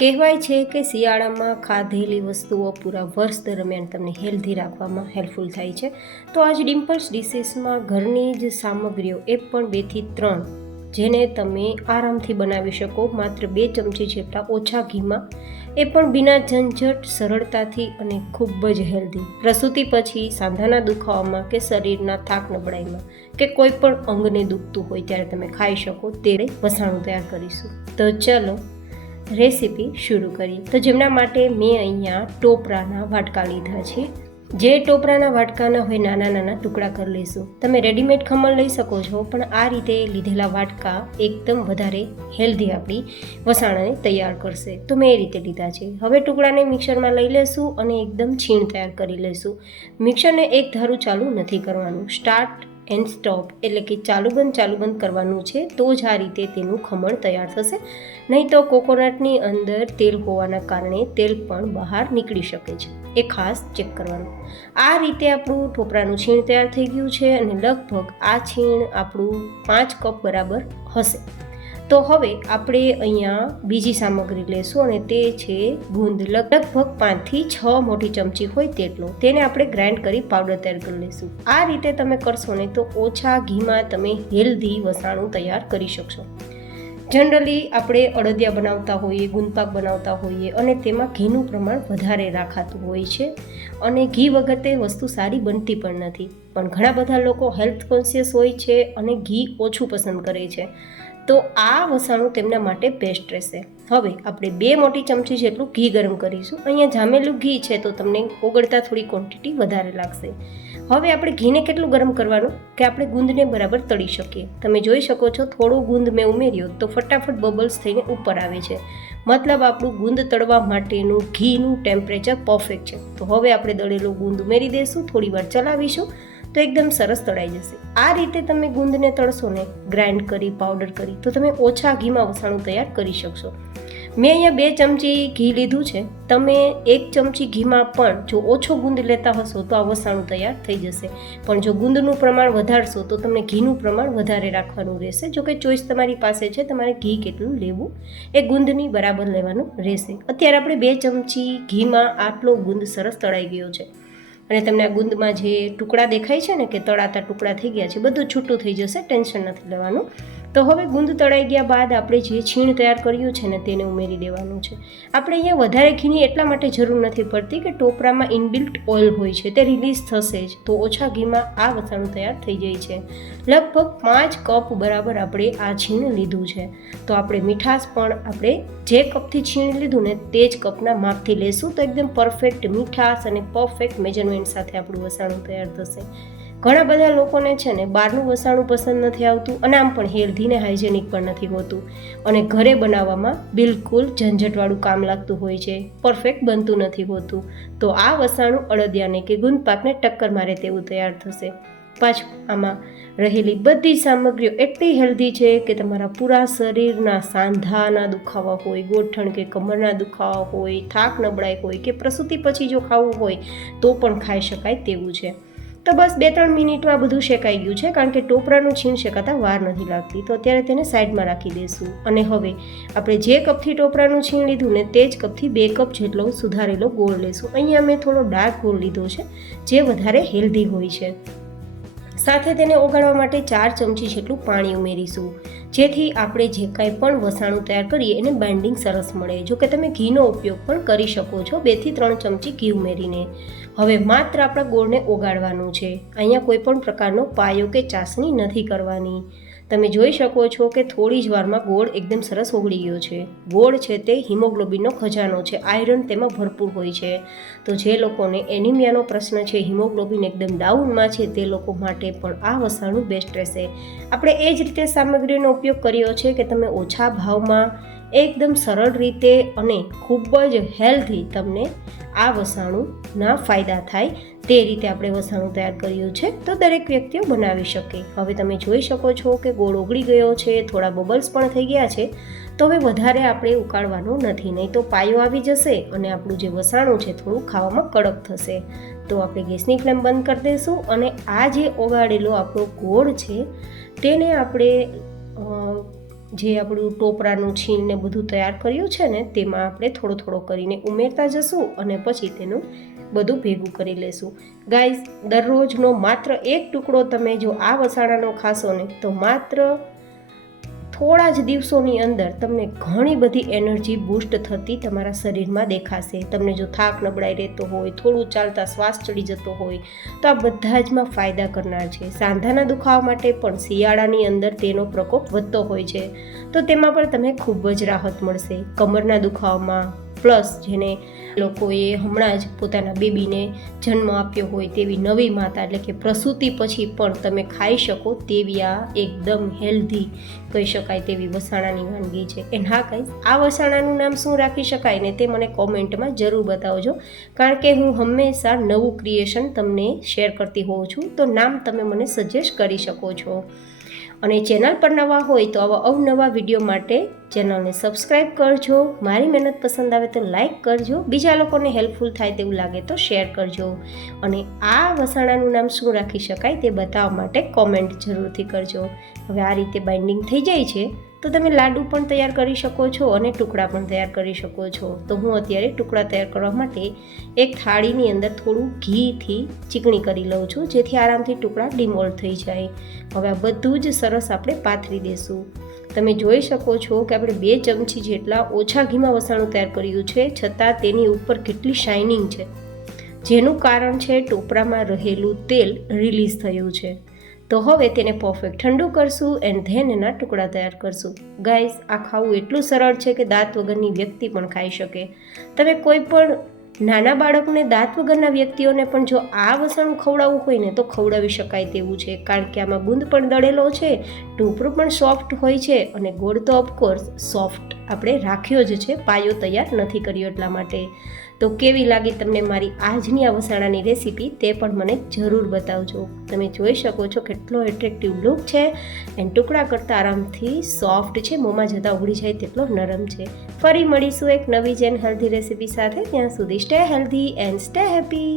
કહેવાય છે કે શિયાળામાં ખાધેલી વસ્તુઓ પૂરા વર્ષ દરમિયાન તમને હેલ્ધી રાખવામાં હેલ્પફુલ થાય છે. તો આજ ડિમ્પલ્સ ડિશિસમાં ઘરની જ સામગ્રીઓ એ પણ 2 થી 3 જેને તમે આરામથી બનાવી શકો માત્ર 2 ચમચી જેટલા ઓછા ઘીમાં, એ પણ બિના ઝંઝટ, સરળતાથી અને ખૂબ જ હેલ્ધી. પ્રસૂતિ પછી સાંધાના દુખાવામાં કે શરીરના થાક નબળાઈમાં કે કોઈ પણ અંગને દુખતું હોય ત્યારે તમે ખાઈ શકો તે વસાણું તૈયાર કરીશું. તો ચલો રેસીપી શરૂ કરીએ. તો જેમના માટે મેં અહીંયા ટોપરાના વાટકા લીધા છે. જે ટોપરાના વાટકાના હોય નાના નાના ટુકડા કરી લઈશું. તમે રેડીમેડ ખમણ લઈ શકો છો, પણ આ રીતે લીધેલા વાટકા એકદમ વધારે હેલ્ધી આપણી વસાણાને તૈયાર કરશે. તો મેં એ રીતે લીધા છે. હવે ટુકડાને મિક્સરમાં લઈ લેશું અને એકદમ છીણ તૈયાર કરી લઈશું. મિક્સરને એક ધારું ચાલુ નથી કરવાનું, સ્ટાર્ટ એન્ડ સ્ટોપ એટલે કે ચાલુ બંધ કરવાનું છે. તો જ આ રીતે તેનું ખમણ તૈયાર થશે. નહીં તો કોકોનટની અંદર તેલ હોવાના કારણે તેલ પણ બહાર નીકળી શકે છે, એ ખાસ ચેક કરવાનું. આ રીતે આપણું ટોપરાનું છીણ તૈયાર થઈ ગયું છે અને લગભગ આ છીણ આપણું 5 કપ બરાબર હશે. તો હવે આપણે અહીંયા બીજી સામગ્રી લેશું અને તે છે ગુંદ. લગભગ 5 થી 6 મોટી ચમચી હોય તેટલો. તેને આપણે ગ્રાઇન્ડ કરી પાવડર તૈયાર કરી લઈશું. આ રીતે તમે કરશો ને તો ઓછા ઘીમાં તમે હેલ્ધી વસાણું તૈયાર કરી શકશો. જનરલી આપણે અડદિયા બનાવતા હોઈએ, ગુંદપાક બનાવતા હોઈએ અને તેમાં ઘીનું પ્રમાણ વધારે રાખાતું હોય છે અને ઘી વગર તે વસ્તુ સારી બનતી પણ નથી. પણ ઘણા બધા લોકો હેલ્થ કોન્શિયસ હોય છે અને ઘી ઓછું પસંદ કરે છે. તો આ વસાણું તેમના માટે બેસ્ટ રહેશે. હવે આપણે 2 મોટી ચમચી જેટલું ઘી ગરમ કરીશું. અહીંયા જામેલું ઘી છે તો તમને ઓગળતા થોડી ક્વોન્ટિટી વધારે લાગશે. હવે આપણે ઘીને કેટલું ગરમ કરવાનું કે આપણે ગુંદને બરાબર તળી શકીએ. તમે જોઈ શકો છો થોડું ગુંદ મેં ઉમેર્યો તો ફટાફટ બબલ્સ થઈને ઉપર આવે છે. મતલબ આપણું ગુંદ તળવા માટેનું ઘીનું ટેમ્પરેચર પરફેક્ટ છે. તો હવે આપણે દળેલું ગુંદ ઉમેરી દઈશું, થોડી વાર ચલાવીશું તો એકદમ સરસ તળાઈ જશે. આ રીતે તમે ગુંદને તળશો ને, ગ્રાઇન્ડ કરી પાવડર કરી, તો તમે ઓછા ઘીમાં વસાણું તૈયાર કરી શકશો. મેં અહીંયા 2 ચમચી ઘી લીધું છે. તમે 1 ચમચી ઘીમાં પણ જો ઓછો ગુંદ લેતા હશો તો આ વસાણું તૈયાર થઈ જશે. પણ જો ગુંદનું પ્રમાણ વધારશો તો તમને ઘીનું પ્રમાણ વધારે રાખવાનું રહેશે. જો કે ચોઈસ તમારી પાસે છે, તમારે ઘી કેટલું લેવું એ ગુંદની બરાબર લેવાનું રહેશે. અત્યારે આપણે 2 ચમચી ઘીમાં આટલો ગુંદ સરસ તળાઈ ગયો છે અને તમને આ ગુંદમાં જે ટુકડા દેખાય છે ને કે તળાતા ટુકડા થઈ ગયા છે, બધું છૂટું થઈ જશે, ટેન્શન નથી લેવાનું. તો હવે ગુંદ તળાઈ ગયા બાદ આપણે જે છીણ તૈયાર કર્યું છે ને તેને ઉમેરી દેવાનું છે. આપણે અહીંયા વધારે ઘીની એટલા માટે જરૂર નથી પડતી કે ટોપરામાં ઇનબિલ્ટ ઓઇલ હોય છે, તે રિલીઝ થશે જ. તો ઓછા ઘીમાં આ વસાણું તૈયાર થઈ જાય છે. લગભગ 5 કપ બરાબર આપણે આ છીણ લીધું છે. તો આપણે મીઠાશ પણ આપણે જે કપથી છીણ લીધું ને તે જ કપના માપથી લેશું તો એકદમ પરફેક્ટ મીઠાશ અને પરફેક્ટ મેજરમેન્ટ સાથે આપણું વસાણું તૈયાર થશે. ઘણા બધા લોકોને છે ને બહારનું વસાણું પસંદ નથી આવતું અને આમ પણ હેલ્ધી ને હાઇજેનિક પણ નથી હોતું અને ઘરે બનાવવામાં બિલકુલ ઝંઝટવાળું કામ લાગતું હોય છે, પરફેક્ટ બનતું નથી હોતું. તો આ વસાણું અડદિયાને કે ગુંદપાકને ટક્કર મારે તેવું તૈયાર થશે. પાછું આમાં રહેલી બધી સામગ્રીઓ એટલી હેલ્ધી છે કે તમારા પૂરા શરીરના સાંધાના દુખાવા હોય, ગોઠણ કે કમરના દુખાવા હોય, થાક નબળાઈ હોય કે પ્રસૂતિ પછી જો ખાવું હોય તો પણ ખાઈ શકાય તેવું છે. તો બસ 2-3 મિનિટમાં બધું શેકાઈ ગયું છે, કારણ કે ટોપરાનું છીણ શેકાતા વાર નથી લાગતી. તો અત્યારે તેને સાઈડમાં રાખી દઈશું અને હવે આપણે જે કપથી ટોપરાનું છીણ લીધું ને તે જ કપથી 2 કપ જેટલો સુધારેલો ગોળ લઈશું. અહીંયા મેં થોડો ડાર્ક ગોળ લીધો છે જે વધારે હેલ્ધી હોય છે. સાથે તેને ઓગાળવા માટે 4 ચમચી જેટલું પાણી ઉમેરીશું, જેથી આપણે જે કાંઈ પણ વસાણું તૈયાર કરીએ એને બાઇન્ડિંગ સરસ મળે. જો કે તમે ઘીનો ઉપયોગ પણ કરી શકો છો, 2 થી 3 ચમચી ઘી ઉમેરીને. હવે માત્ર આપણા ગોળને ઓગાળવાનું છે. અહીંયા કોઈ પણ પ્રકારનો પાયો કે ચાસણી નથી કરવાની. તમે જોઈ શકો છો કે થોડી જ વારમાં ગોળ એકદમ સરસ ઓગળી ગયો છે. ગોળ છે તે હિમોગ્લોબિનનો ખજાનો છે, આયરન તેમાં ભરપૂર હોય છે. તો જે લોકોને એનિમિયાનો પ્રશ્ન છે, હિમોગ્લોબિન એકદમ ડાઉનમાં છે, તે લોકો માટે પણ આ વસાણું બેસ્ટ રહેશે. આપણે એ જ રીતે સામગ્રીનો ઉપયોગ કર્યો છે કે તમે ઓછા ભાવમાં એકદમ સરળ રીતે અને ખૂબ જ હેલ્ધી તમને આ વસાણુંના ફાયદા થાય તે રીતે આપણે વસાણું તૈયાર કર્યું છે. તો દરેક વ્યક્તિઓ બનાવી શકે. હવે તમે જોઈ શકો છો કે ગોળ ઓગળી ગયો છે, થોડા બબલ્સ પણ થઈ ગયા છે. તો હવે વધારે આપણે ઉકાળવાનું નથી, નહીં તો પાયો આવી જશે અને આપણું જે વસાણું છે થોડું ખાવામાં કડક થશે. તો આપણે ગેસની ફ્લેમ બંધ કરી દઈશું અને આ જે ઓગાળેલો આપણો ગોળ છે તેને આપણે જે આપણું ટોપરાનું છીણ ને બધું તૈયાર કર્યું છે ને તેમાં આપણે થોડો થોડો કરીને ઉમેરતા જશું અને પછી તેનું બધું ભેગું કરી લેશું. ગાઈઝ, દરરોજનો માત્ર એક ટુકડો તમે જો આ વસાણાનો ખાશો ને તો માત્ર થોડા જ દિવસોની અંદર તમને ઘણી બધી એનર્જી બૂસ્ટ થતી તમારા શરીરમાં દેખાશે. તમને જો થાક નબળાઈ રહેતો હોય, થોડું ચાલતા શ્વાસ ચડી જતો હોય તો આ બધા જમાં ફાયદા કરનાર છે. સાંધાના દુખાવા માટે પણ શિયાળાની અંદર તેનો પ્રકોપ વધતો હોય છે તો તેમાં પણ તમે ખૂબ જ રાહત મળશે. કમરના દુખાવામાં પ્લસ જેને લોકોએ હમણાં જ પોતાના બેબીને જન્મ આપ્યો હોય તેવી નવી માતા એટલે કે પ્રસૂતિ પછી પણ તમે ખાઈ શકો તેવી આ એકદમ હેલ્ધી કહી શકાય તેવી વસાણાની વાનગી છે. એન્ડ હા ગાઈઝ, આ વસાણાનું નામ શું રાખી શકાય ને તે મને કોમેન્ટમાં જરૂર બતાવજો, કારણ કે હું હંમેશા નવું ક્રિએશન તમને શેર કરતી હોઉં છું, તો નામ તમે મને સજેસ્ટ કરી શકો છો. અને ચેનલ પર નવા હોય તો આવા અવનવા વિડીયો માટે ચેનલને સબસ્ક્રાઈબ કરજો. મારી મહેનત પસંદ આવે તો લાઈક કરજો, બીજા લોકોને હેલ્પફુલ થાય તેવું લાગે તો શેર કરજો. અને આ વસાણાનું નામ શું રાખી શકાય તે બતાવવા માટે કોમેન્ટ જરૂરથી કરજો. હવે આ રીતે બાઇન્ડિંગ થઈ જાય છે તો તમે લાડુ પણ તૈયાર કરી શકો છો અને ટુકડા પણ તૈયાર કરી શકો છો. તો હું અત્યારે ટુકડા તૈયાર કરવા માટે એક થાળીની અંદર થોડું ઘીથી ચીકણી કરી લઉં છું, જેથી આરામથી ટુકડા ડિમોલ્ડ થઈ જાય. હવે આ બધું જ સરસ આપણે પાથરી દઈશું. તમે જોઈ શકો છો કે આપણે 2 ચમચી જેટલા ઓછા ઘીમાં વસાણું તૈયાર કર્યું છે, છતાં તેની ઉપર કેટલી શાઇનિંગ છે, જેનું કારણ છે ટોપરામાં રહેલું તેલ રિલીઝ થયું છે. તો હવે તેને પરફેક્ટ ઠંડુ કરશું એન્ડ ધેન એના ટુકડા તૈયાર કરશું. ગાઈઝ, આ ખાવું એટલું સરળ છે કે દાંત વગરની વ્યક્તિ પણ ખાઈ શકે. તમે કોઈ પણ નાના બાળકને દાંત વગરના વ્યક્તિઓને પણ જો આ વસાણું ખવડાવવું હોય ને તો ખવડાવી શકાય તેવું છે, કારણ કે આમાં ગુંદ પણ દળેલો છે, ટોપરું પણ સોફ્ટ હોય છે અને ગોળ તો ઓફકોર્સ સોફ્ટ આપણે રાખ્યો જ છે, પાયો તૈયાર નથી કર્યો એટલા માટે. તો કેવી લાગી તમને મારી આજની આ વસાણાની રેસીપી તે પણ મને જરૂર બતાવજો. તમે જોઈ શકો છો કેટલો એટ્રેક્ટિવ લુક છે એન્ડ ટુકડા કરતાં આરામથી સોફ્ટ છે, મોંમાં જતાં ઉગળી જાય તેટલો નરમ છે. ફરી મળીશું એક નવી જ એન્ડ હેલ્ધી રેસીપી સાથે. ત્યાં સુધી stay healthy and stay happy.